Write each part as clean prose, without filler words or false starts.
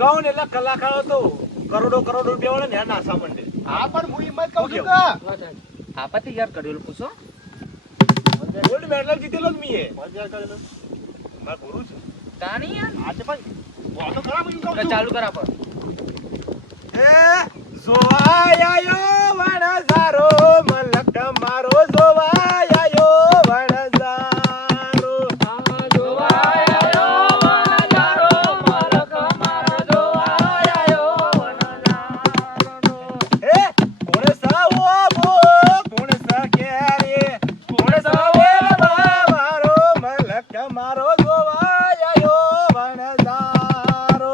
કહું ને એટલે કલાકારો તો કરોડો રૂપિયા વાળા ને નાસા મંડે. હા પણ હું હિંમત કહું છું કે આપા થી યાર કરેલું પૂછો ગોલ્ડ મેડલ જીતેલો જ મીએ. મજા કરેલો મારા ગુરુ છે. તાણી યાર આજે પણ વાતો ખરાબ હું કહું તો છું ચાલુ કરા પર એ જોવાયો વણઝારો મલક મારો જોવાયો વણઝારો. હે કોણ સાવો બો કોણ સકે રે કોણ સાવે મારો મલક મારો જોવાયો વણઝારો.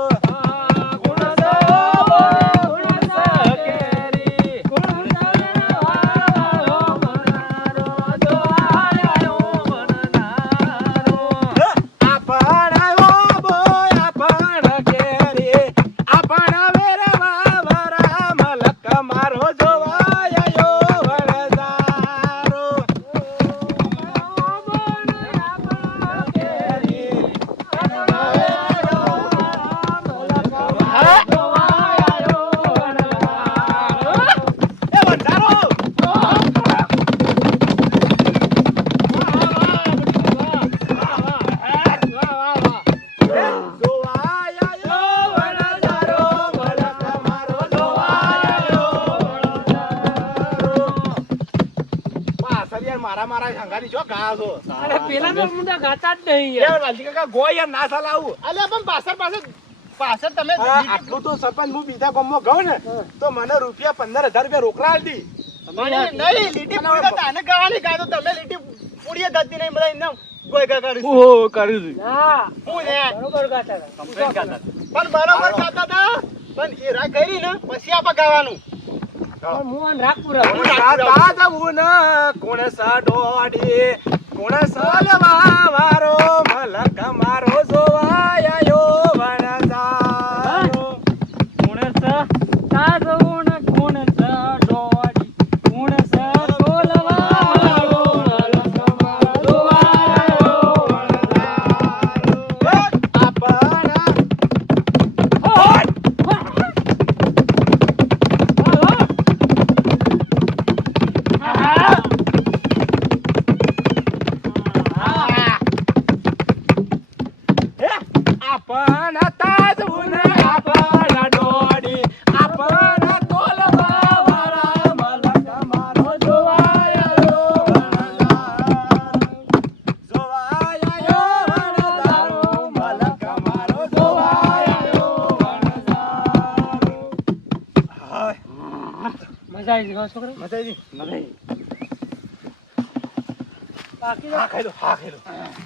મારા સંગાની જો ગા છો. અરે પેલા તો મુંડા ગાતા જ નહીં યાર. યાર વાલજી કાકા ગોય યાર ના સલાવું. અલે પણ પાછળ તમે આટલું તો સરપંચ હું બીજા ગામમાં ગયો ને તો મને રૂપિયા 15,000 રૂપિયા રોકડા આલતી. નહીં લીટી પૂરી તો તાને ગાવાની ગાતો તમે લીટી પૂરીએ ગતી નહીં બધા એમને ગોય ગા કરી ઓહો કર્યું છે. ના હું ને બરોબર ગાતા હતા. કમ્પ્લેન કરતા પણ બરોબર ગાતા હતા પણ એ રા કરી ને પછી આપા ગાવાનું પણ હું આને રાખપુરા કોણ સાતા દઉન કોણ સાડોડી કોણ સલવા વારો મલક મારો જોવાયો વણઝારો. કોણ સ તારોણ કોણ સ ડોડી કોણ સ બોલવાળો તમારો આયો આપણા આપણા તાજુન આપણા ડોડી આપણા તોલવા વાળા મલક મારો જોવાયો વણઝારો મલક મારો જોવાયો વણઝારો. હાય મજા આવી ગયો છોકરા મજા આવી બાકી હા ખાઈ લો હા ખાઈ લો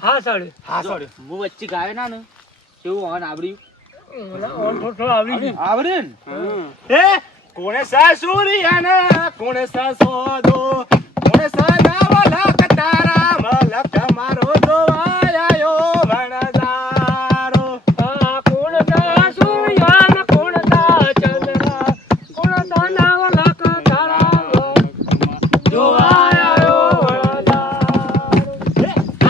હા સાડ્યું હા સોડ્યો હું વચ્ચે ગાયો ના ને કેવું ઓન આવડ્યું ઓન થોડો આવડી ગયું. આવડે ને હે કોણે સાસુરિયાના કોણે સાસોદો કોણે સનાવલા કતારા મલક મારો જોવાયો વણઝારો. આ કોણ દા સૂર્યાન કોણ દા ચંદ્રા કોણ દા નાવલા તારા જોવાયો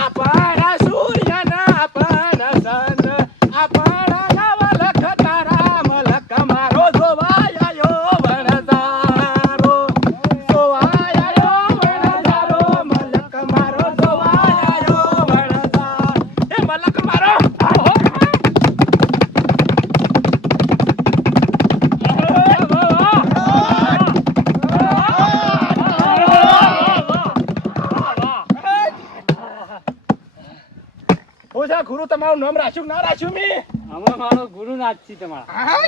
આપણા સૂર્યના આપણા ચંદ્ર આપણા નવલખ તારા મલક મારો જોવાયો વણઝારો. જોવાયો વણઝારો મલક મારો જોવાયો વણઝારો. એ મલક મારો ઓછા ગુરુ તમારું નામ રાખ્યું કે ના રાખ્યું મી? અમે મારો ગુરુ નાથ છી તમારા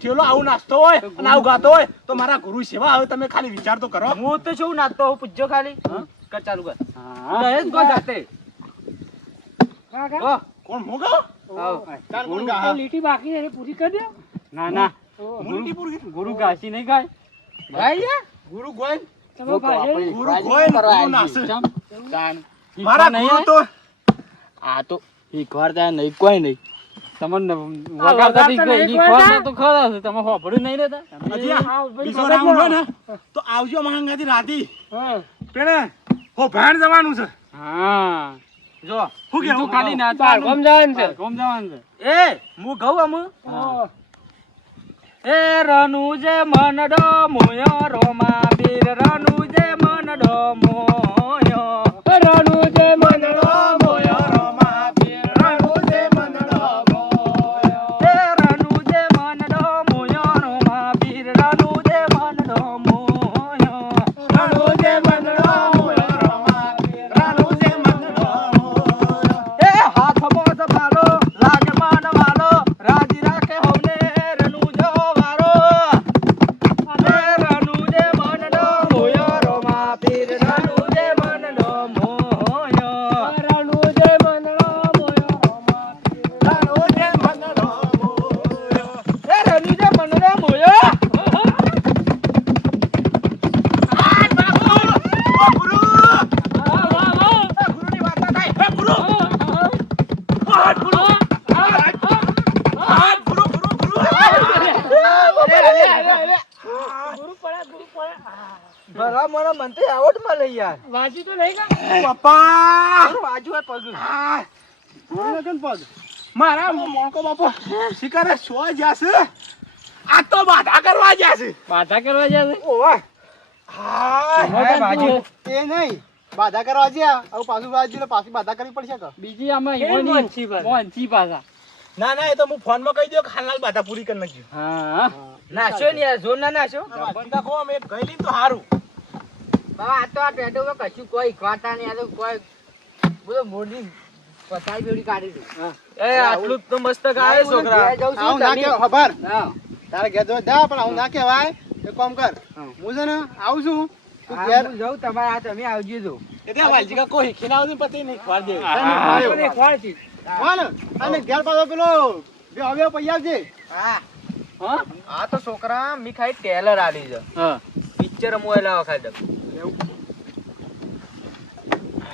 ચેલો આવું નાસ્તો હોય અને આવું ગાતો હોય તો મારા ગુરુ સેવા આવે. તમે ખાલી વિચાર તો કરો. હું તો શું નાચતો હું પૂછજો ખાલી કર ચાલુ કર હા દહેજ ગો જાતે કાકા ગો કોણ મોગો તાર ગુરુ કોણ તો ગા લીટી બાકી છે એ પૂરી કરી દે ના ના મુરટી પૂરી ગુરુ ઘાસી નહીં ખાય ભાઈ ગુરુ ગોયન તમે ભાઈ ગુરુ ગોયન ગુરુ નાસે. તાન મારા ગુરુ તો આ તો એકવાર ત્યાં નહીં કોઈ નહીં તમને વગાડતા વગાડતા નહીં ઈ કોઈ ખોર તા? તો ખરા છે તમે હોભળ્યું નહીં રહેતા હજી આ બીજો રાઉન્ડ હોય ને તો આવજો મહાંગાથી રાતી હા પેણે હો ભાણ જવાનું છે. હા જો શું બીજું કેવું ખાલી ના બાર ગામ જવાનું છે. ગોમ જવાનું છે એ હું કહું આમ એ રનુજે મનડો મોયો રોમા પીર રનુજે મનડો મોયો રણુજે મનડો મોયો રોમા પીર રણુજે મનડો મોયો. એ રનુજે મનડો મોયો રોમા પીર રનુજે મનડો મોયો રણુજે મનડો મોયો રોમા પીર રણુજે મનડો મોયો. એ હાથમાં સભાલો લાગે માનવાલો રાજી રાખે હોને રનુજો વારો એ રનુજે મનડો મોયો રોમા પીર રનુજે મનડો મોયો રણુજે મનડો મોયો રોમા પીર રણુજે મનડો મોયો. એ રનુજે મનડો મોયો વાહ, વાહ, વાહ. ગુરુની વાત ના થાય. એ ગુરુ હાથ ગુરુ હાથ ગુરુ ગુરુ ગુરુ ગુરુ પડ્યા, ગુરુ પડ્યા. ભલા મને મન તો આવડ માં લઈ યાર વાંચી તો નહીં કા? બાપા બાજુ હે પગ મારા મોણકો બાપો શિકારે સો જ્યાં છે આ તો બાધા કરવા જ્યાં છે બાધા કરવા જાય છે? ઓય હા મોટા બાજુ. એ નહીં બાધા કરવા જ્યાં હવે પાછું બાજુ એટલે પાછી બાધા કરવી પડશે કે બીજી આમાં કેવી ઈવોની મોંચી પાછા? મોંચી પાછા ના ના એ તો હું ફોન માં કહી દઉં કે હાલ બાધા પૂરી કરી નાખજો હા નાશો ને યાર જોર ના નાશો બંધા ખો અમે ગઈ લઈને તો સારું આ તો આ પેટો કશું કોઈ ખાતા નહીં આ તો કોઈ બોલો મોડી પસાઈ બેડી કાઢી દે એ આટલું તો મસ્ત ગાય છોકરા આવું ના કે ખબર હા તારે ઘેર જો જા પણ આવું ના કહેવાય એક કામ કર હું છે ને આવું છું તું ઘેર હું જાઉં તમારે આ તમે આવજો તો એટલે વાલજી કા કોઈ ખીના આવતું પતિ નહીં ખવાર દે આપણે ખોળથી. કોણ અને ઘેર પાછો પેલો બે હવે પૈયા આવજે હા આ તો છોકરા મી ખાઈ ટેલર આલી છે હા પિક્ચર મોયલા વખત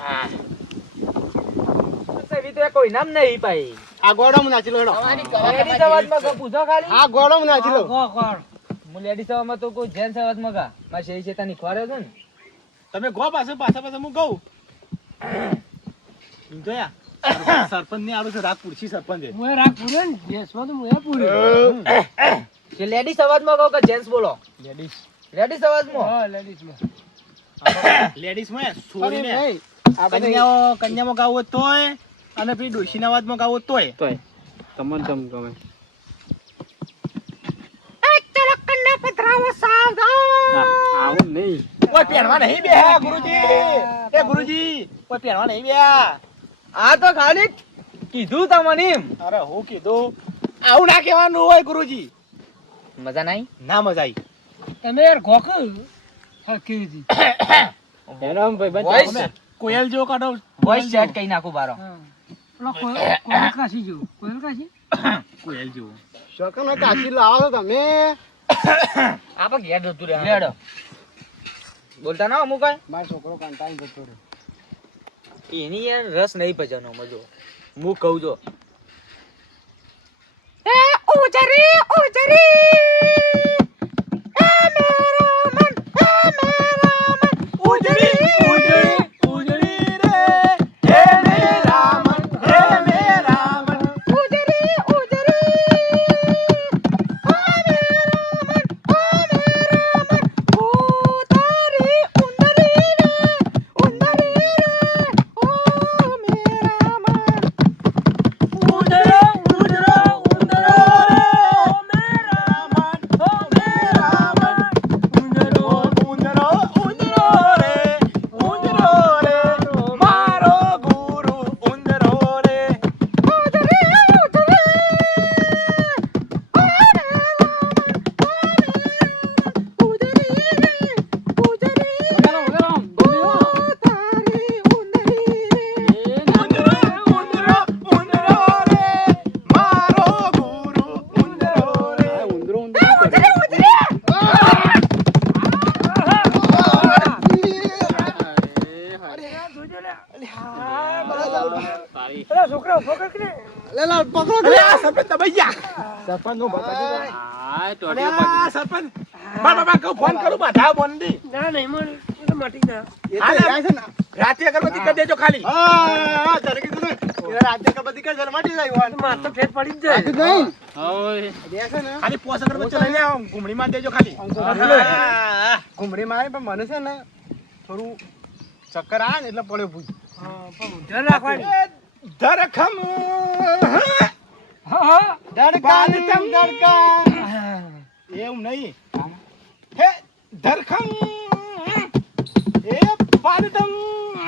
હા સવી તો કોઈ નામ નહીં પાઈ આ ગોળો નાચી લો લેડીઝ અવાજમાં કો પૂછો ખાલી આ ગોળો નાચી લો ખો, ખોળ. હું લેડીઝ અવાજમાં તો કોઈ જેન્ટ્સ અવાજમાં કા મારે શેરી શેતાની ખોરે છે ને તમે ગો પાછા હું કહું તો યા સરપંચ ની આડું છે રાત પુરસી સરપંચ છે મુએ રાગ પૂર્યો ને, ભેંસમાં તો મુએ પૂર્યો. કે લેડીઝ અવાજમાં કહો કે જેન્ટ્સ બોલો લેડીઝ લેડીઝ અવાજમાં હા, લેડીઝમાં. લેડીઝ માં અરે છોડીને નહીં આ બધા કન્યામાં ગાવું હોય તોય અને પેલી ડોશીના અવાજમાં ગાવું હોય તોય તમને તમ ગમે આવું નહીં કોઈ પહેરવા નહીં બે ગુરુજી એ ગુરુજી કોઈ પહેરવા નહીં બે આ તો ખાલી કીધું તમને એમ અરે હું કીધું આવું ના કહેવાનું હોય ગુરુજી મજા નહીં ના મજા આવી તમે યાર ઘોક. હા, કેવી હતી? વોઇસ કોયલ જેવો કાઢો વોઇસ ચેટ કરી નાખું બારો હા. પેલો કોયલ કાશી જેવું. કોયલ કાશી? કોયલ જેવો શકન કાશી લાવો છો તમે આપા ઘેર જતું રહે હેડો બોલતા ના અમુક મારો છોકરો કંટાળી જતો રહ્યો એની યાર રસ નહીં ભજનો મજો હું કહું જો ઉજળી રે હે મેરા મન હે મેરા મન ઉજળો ઉજળો ઉજળો રે ઓ મેરા મન ઓ મેરા મન ઉજળો ઉજળો ઉજળો રે મારો ગુરુ ઉંદરો રે ઉંદરો ઉંદરો રે મારો ગુરુ ઉંદરો રે પેલા છોકરા ઉભો કર કે ને. લે લા પકડો અરે આ સરપંચ તમે યા સરપંચ નો બતાવી દો અરે આ સરપંચ બાબા કહું ફોન કરું બધા ફોન દી ના, નહીં મળે. એ તો મટી ના. એ તો જાય છે ને રાતે અગરબત્તી કરી દેજો ખાલી. હા તને કીધું ને એ રાતે કબડ્ડી કર જલમાટી જાય વાન માર તો ફેટ પડી જ આખું જાય. નહીં દેખે ને ખાલી પોસ અગરબત્તી લઈને આવો, ઘૂમડી માં દેજો ખાલી. ઘુમરી મારે પણ મને છે ને થોડું ચક્કર આવે ને એટલે પડ્યો પૂછ હા, પણ ધ્યાન રાખવાની. ધરખમ હા, હા. ધડકા ને તમ ધડકા એવું નહીં. હે ધરખમ એ પાદતમ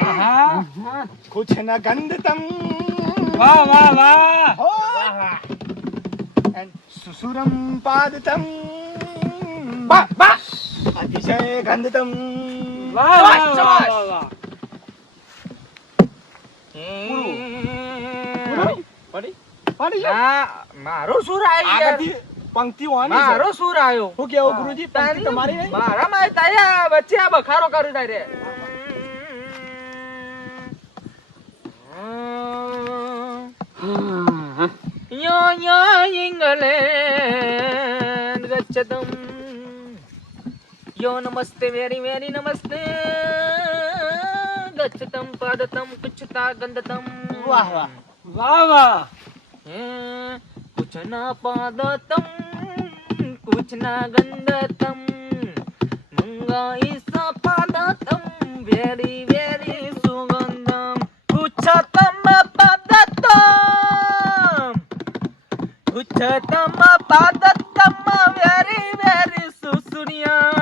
હા. કુછ ન ગંધતમ વાહ, વાહ, વાહ. હો સુસુરમ પાદતમ બા બા અતિશય ગંધતમ. વાહ, વાહ, વાહ, વાહ, વાહ. પડી પડી ના, મારો સુર આવ્યો યાર. આગળથી પંક્તિ હોવાની છે. મારો સુર આવ્યો. શું કેવું ગુરુજી, પંક્તિ તમારી નહીં? મારા માં તાયા વચ્ચે આ બખારો કરું તારે. યો યો ઇંગ્લેન્ડ ગચ્છતમ યો નમસ્તે વેરી વેરી નમસ્તે ગચ્છતમ પાદતમ કુચ્છતા ગંધતમ વાહ વાહ વાહ, વાહ. कुछ ना पादतम कुछ ना गंधतम मंगा ईसा पादतम वेरी वेरी सुगंधम कुछतम पादतम वेरी वेरी सुसुनियम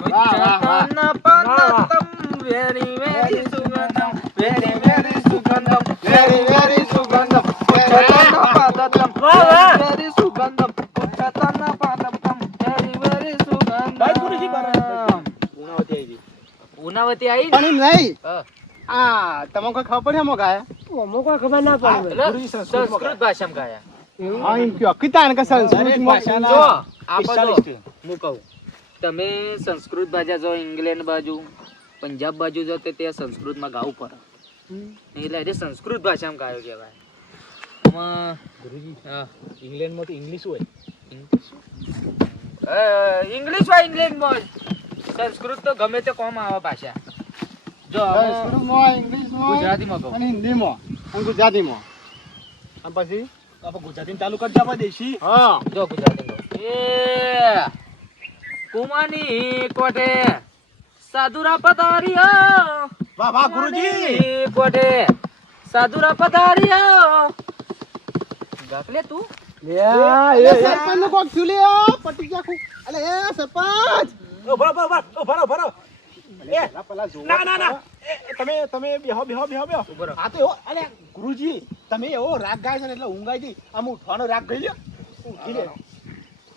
कुछतम पादतम वेरी वेरी सुगंधम वेरी वेरी सुगंधम વેરી વેરી સુગંધમ વાહ, વાહ. very sugandham kuchatana padam very very બસ ગુરુજી, બરાબર. sugandham ગુણાવતી આવી. ઉનાવતી આવી પણ એમ નહીં હા. આ તમને કોઈ ખબર છે મોગાયા અમુક વાર ખબર ના પડે. એટલે ગુરુજી સંસ્કૃતમાં સંસ્કૃત ભાષામાં ગાયા હા એમ કયો કીતા કે સંસ્કૃત ભાષાના- જો આપો જો 45 હું કહું તમે સંસ્કૃત ભાષા જો ઇંગ્લેન્ડ બાજુ પંજાબ બાજુ જો તે સંસ્કૃતમાં ગાવું પડે એટલે એ સંસ્કૃત ભાષામાં ગાયો કહેવાય આમાં ગુરુજી હા ઇંગ્લેન્ડમાં તો ઇંગ્લિશ હોય. ઇંગ્લિશ હોય ઇંગ્લેન્ડમાં સંસ્કૃત તો ગમે તે કોમ આવે ભાષા જો આમાં સંસ્કૃતમાં ઇંગ્લિશમાં ગુજરાતીમાં કહું અને હિન્દીમાં અને ગુજરાતીમાં અને પછી આપણે ગુજરાતી ચાલુ કરતા આપણે દેશી. હા જો ગુજરાતીમાં કહું એ કુમાની કોટે સાધુરા પધાર્યા વાહ વાહ ગુરુજી. કુમાની કોટે સાધુરા પધાર્યા ગાકલે તું એ સરપંચ નું કોક થયું લે પટી ગયા ખુ અલે એ સરપંચ ઓ ભરો ભરો ભરો ભરો ભરો. એ પેલા જોવા ના ના ના એ તમે બેહો બેહો બેહો બેહો. ઉભો રહો. આ તો એવો અલે ગુરુજી તમે એવો રાગ ગાય છે ને એટલે ઊંઘ આવી ગઈ. આમ ઉઠવાનો રાગ ગઈ લ્યો. ઊંઘી લે.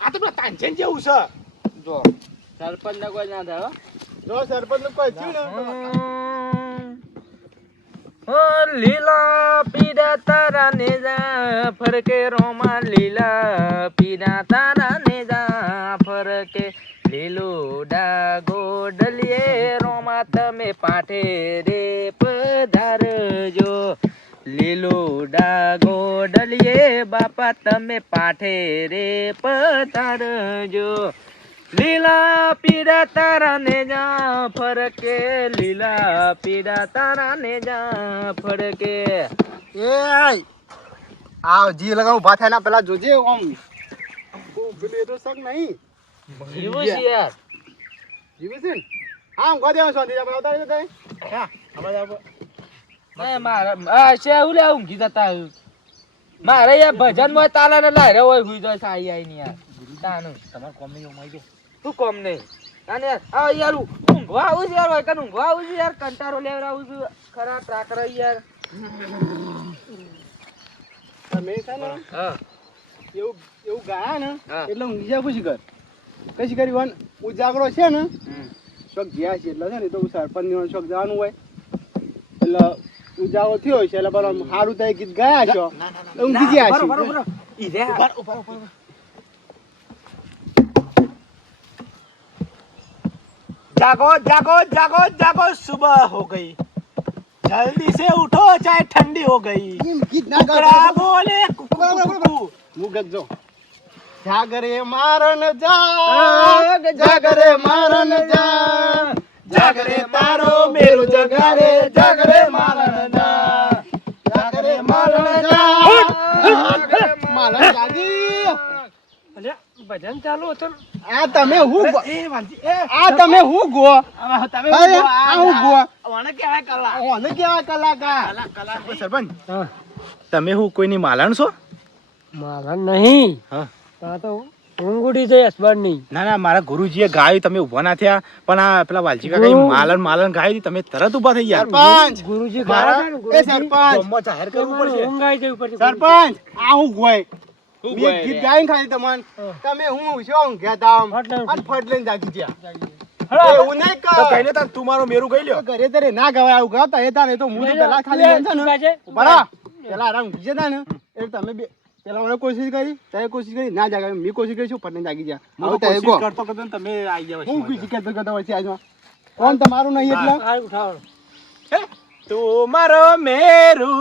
આ તો પેલા તાંજન જેવું છે. જો સરપંચ ને કોઈ ના થાય હો. જો સરપંચ નું કોઈ થયું ને ઓ લીલા પીડા તારા નેજા ફરકે રોમા લીલા પીડા તારા નેજા ફરકે લીલો ડાગો ડલિયે રોમા તમે પાઠે રે પધારજો લીલો ડાગો ડલિયે બાપા તમે પાઠે રે પધારજો લીલા પીડા તારા ને જા ફરકે લીલા પીડા તારા ને જા ફરકે એ આ જી લગાવ ઉભા થાય ના પેલા જોજે ઓમ પેલું તો સક નહીં એવું છે યાર જીવે છે ને હા ઊંઘવા દેવા શાંતિ આપણે આવતા રહેજો તઈ હા આમાં આવો. મેં મારા આ છે એવું લે ઊંઘી જતા મારે યાર ભજન માં તાલા ને લારે હોય હુઈ જાય સાઈ આઈ ની યાર તાનું તમારે કોમ નહીં ઉમાઈ ગયો. તું કોમ નહીં અને આ યાર ઊંઘવા આવું છે યાર હોય કે ઊંઘવા આવું છે યાર કંટાળો લેવર આવું છું ખરા ટ્રાકર યાર તમે છે ને હા એવું એવું ગાયા ને હા. એટલે ઊંઘી જા પૂછી કર કશી કરી વન ઉજાગરો છે ને શોખ ગયા છે એટલે છે ને તો સરપંચ ની શોખ જવાનું હોય એટલે ઉજાગરો થયો છે એટલે બરાબર સારું તો ગીત ગાયા છો ઊંઘી ગયા છે બરો બરો. ઈ રે ઉભા ઉભા ઉભા. जागो जागो जागो जागो सुबह हो गई जल्दी से उठो चाहे ठंडी हो गई એમ ગીત ના कुकड़ा ગાતા बोले कुकू कुकू હું ગજો જાગરે મારન જાગ જાગરે મારન જાગ જાગરે તારો મેરુ જગારે જાગરે માલણના જાગરે માલણના માલણ જાગી અલ્યા, ભજન ચાલુ હતું ને. આ તમે હું ગો એ વાંજી એ આ તમે હું ગો આવા તમે અરે, આ હું ગો ઓને કહેવાય કલા ઓને કેવા કલાકાર સરપંચ હા. તમે હું કોઈની માલણ છો મારા નહીં. હા. આ તો ઊંઘ ઉડી જાય હસબન્ડની. ના ના મારા ગુરુજીએ ગાયું તમે ઊભા ના થયા પણ આ પેલા વાલજી કાકાએ માલણ ગાયું તમે તરત ઊભા થઈ ગયા સરપંચ ગુરુજી મારા- ગાતા ને, એ ગુરુજી સરપંચ ગામમાં જાહેર કરવું મને પડશે ઊંઘ આઈ જાય ઉપરથી. સરપંચ આ હું ગોય હું મેં ગોય ગીત રે? ગાઈને ખાલી તમને તમે હું છો ઊંઘ્યા તા આમ ફટ લઈને અને ફટ લઈને જાગી ગયા હળો. એવું નહીં તો કર કહીને તાર તું મારો મેરું ગઈ લ્યો ઘરે તરે ના ગવાય આવું ગાતા એ તાને તો હું તો પેલા ખાલી લે, એમ છે ને ઊંઘા છે? બરા પેલા આરામ ઊંઘી જતા ને એટલે તમે બે પેલા મને કોશિશ કરી તમે કોશિશ કરી ના જાગે મેં કોશિશ કરી છું ફટને જાગી ગયા હું હવે તો તમે કોશિશ ગો કરતો કરતો ને તમે આવી જાવ હું કોશિશ કરતો કરતો વચ્ચે આજમાં કોણ તમારું નહીં એટલે હાલ ઉઠાવો. તું મારો મેરુ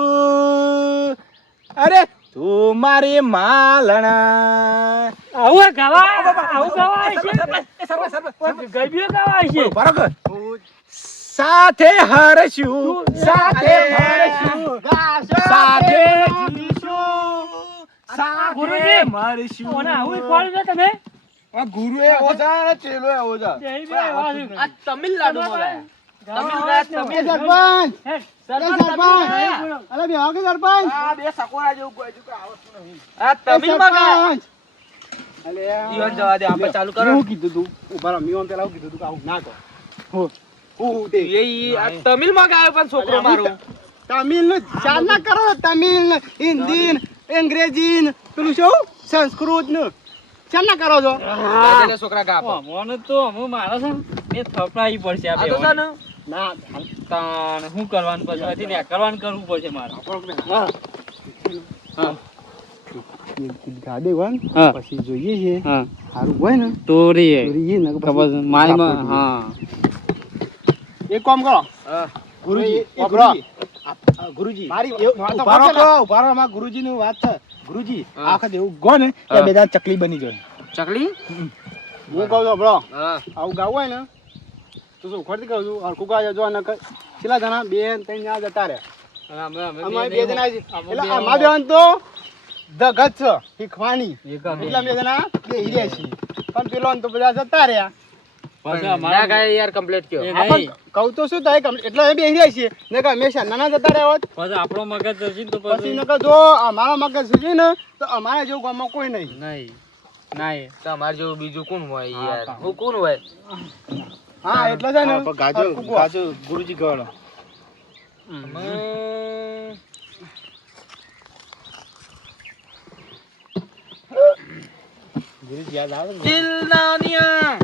અરે તું મારી માલણા આવું ગાવા છે ગરબીઓ ગાવાય છે. બરોબર સાથે હરશું સાથે હરશું સાથે જીવીશું સાથે ગુરુજી, મરશું ઓને આવું ખોલ છે તમે. આ ગુરુ એ ઓજા અને ચેલો એ ઓજા જય બે આવા છે. આ તમિલનાડુમાં ગયા. ગાવા એ સરપંચ હેડ. એ સરપંચ અરે બે આવો કે સરપંચ આ બે સકોરા જેવું કોઈ હજુ કઈ આવડતું નહીં આ તમિલમાં ગયા. સરપંચ અલે ઈવન જવા દે, આપણે ચાલુ કરો. હું કીધું તું ઉભા રહો મીવન પેલા હું કીધું તું કે આવું ના કર હો હું તે આ તમિલમાં ગાયો પણ છોકરો મારો. તમિલ નું ચાર ના કરો તમિલ ને હિન્દી ને અંગ્રેજી ને પેલું શું સંસ્કૃત નું ચાર ના કરો છો ગાજેલા છોકરા ગા આપો. મને તો હું મારો છે ને એ થપડાવી પડશે આ આ તો છે ને ના તાણ શું કરવાનું પછી હજી ને કરવાનું કરવું પડશે મારે. ગાડી હોય ને હા. પછી જોઈએ છે હા સારું હોય ને તોરી જોઈએ ને ખબર છે મારીમાં હા એક કામ કરો હા. ગુરુજી એ એ ગુરુજી. ગુરુજી મારી વાત તો ઉભા રહો કરો. ઉભા રહો અમારા ગુરુજીની વાત છે ગુરુજી હા. આ વખત એવું ગો ને હા. એ બધા ચકલી બની જાય ચકલી હું કહું છું બરો હા આવું ગાવું હોય ને તો શું ખોટી કહું છું હરખું ગાય જો અને કેટલા જણા બે ત્રણ જણા જતા રહે અમારે બે જણા છે. એટલે અમારા બેન તો ધગત છે શીખવાની એટલા બે જણા બે હીરે છે પણ પેલો ને તો બધા જતા રહ્યા ના ગાય યાર કમ્પ્લીટ કયો. એ આ પણ કહું તો શું થાય એટલે અમે બે હીરે છીએ ને કે હંમેશા નાના જતા રહ્યા હોત પછી આપણો મગજ જશે ને તો પછી નકર જો અમારા મગજ સુધી ને તો અમારા જેવું ગામમાં કોઈ નહીં નહીં નહીં તમારે જેવું બીજું કોણ હોય યાર? હું કોણ હોય? હા એટલે છે ને ગાજો હરખું કહો. ગાજો ગુરુજી કહેવાનો ગુરુજી યાદ આવે ને દિલનાનિયા,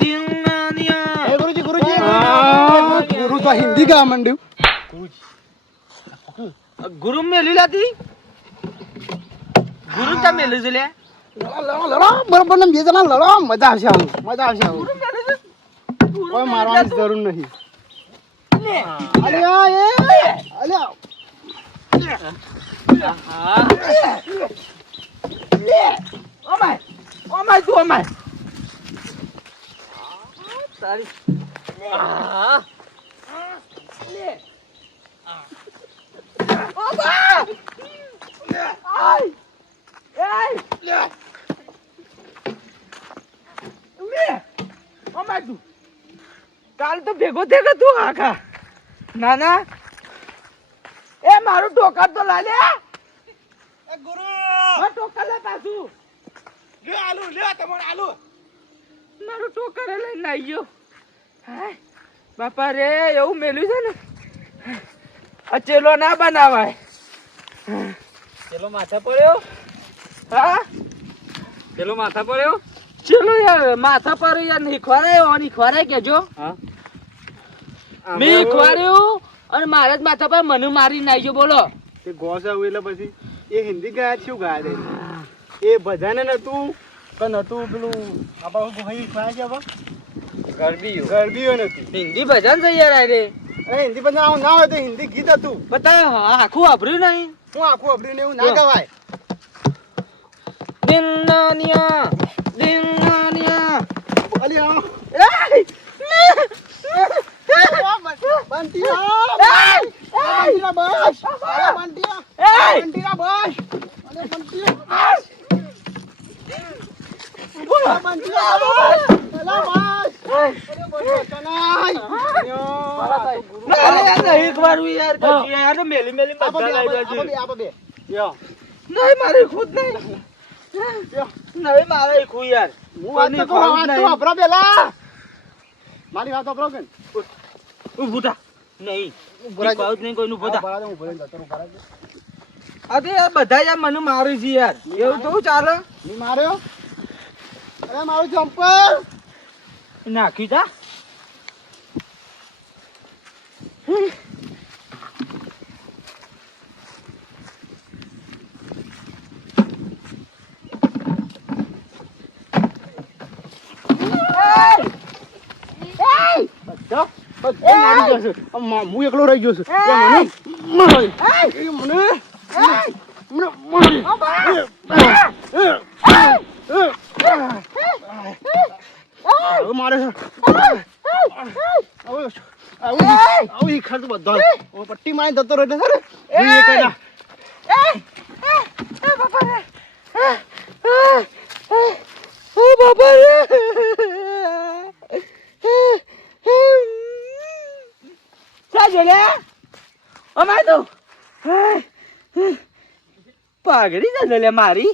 દિલનાનિયા. એ ગુરુજી ગુરુજી આ ગુરુ તો હિન્દી ગાવા માંડ્યું ગુરુ મેલી લાતી ગુરુ ચા મેલું છે લે? લડો બરોબર ને બે જણા લડો મજા આવશે આવું મજા આવશે આવું કોઈ મારવાની જરૂર નહીં અરે આ એ અલે ઓમાય ઓમાય તું ઓમાય તારી આ લે ઓમા આય એય લે ઓમાય તું કાલ તો ભેગો થેગો તું આખા ના ના એ મારું ટોકા તો લા લે એ ગુરુ હા ટોકા લે પાછું લે આલુ લે તમારે આલુ મારું ટોકર લઈને આવી ગયો હાય બાપા રે એવું મેલ્યું છે ને આ ચેલો ના બનાવાય પેલો માથા પડ્યો હા પેલો માથા પડ્યો ચેલો યાર માથા પર યાર નીખવારાય કેજો હા મેં ખવાડ્યું અને મારા જ માથા પર મને મારી નાખ્યો બોલો તે ગોસ આવું એટલે પછી એ હિન્દી ગાયા શું ગાયા દે એ બધાને નતું કે નતું પેલું આપણે અહીં ખાયા છે આપણે ગરબીઓ નથી હિન્દી ભજન છે યાર આ રે અરે હિન્દી પણ આવું ના હોય તો હિન્દી ગીત હતું બતા આખું વાપર્યું નહીં હું આખું અભરીને એવું ના ગવાય દિનનાનિયા દિનનાનિયા અલી આ એય! નહીં મારે ખુદ નહીં નહીં મારે ખુદ યાર મારી વાત વાપરો કે ઊભું થા નહીં ભાવ નહીં કોઈનું ઊભું થા અરે યાર બધા યાર મને મારે છે યાર એવું તો ચાલે ની માર્યો અરે મારું જમ્પર નાખી તા હું એકલો રહી ગયો છું મારે ખર્ચ બધો પટ્ટી મારી જતો રહ્યો પાઘડી છે લે મારી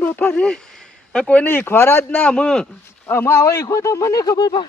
બાપા રે કોઈને ઈખવારા જ ના આમાં આવો ઈખો તો મને ખબર પા